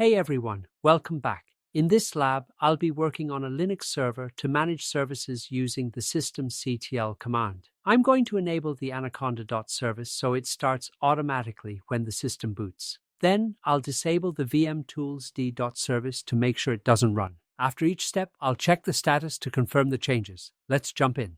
Hey everyone, welcome back. In this lab, I'll be working on a Linux server to manage services using the Systemctl command. I'm going to enable the anaconda.service so it starts automatically when the system boots. Then I'll disable the vmtoolsd.service to make sure it doesn't run. After each step, I'll check the status to confirm the changes. Let's jump in.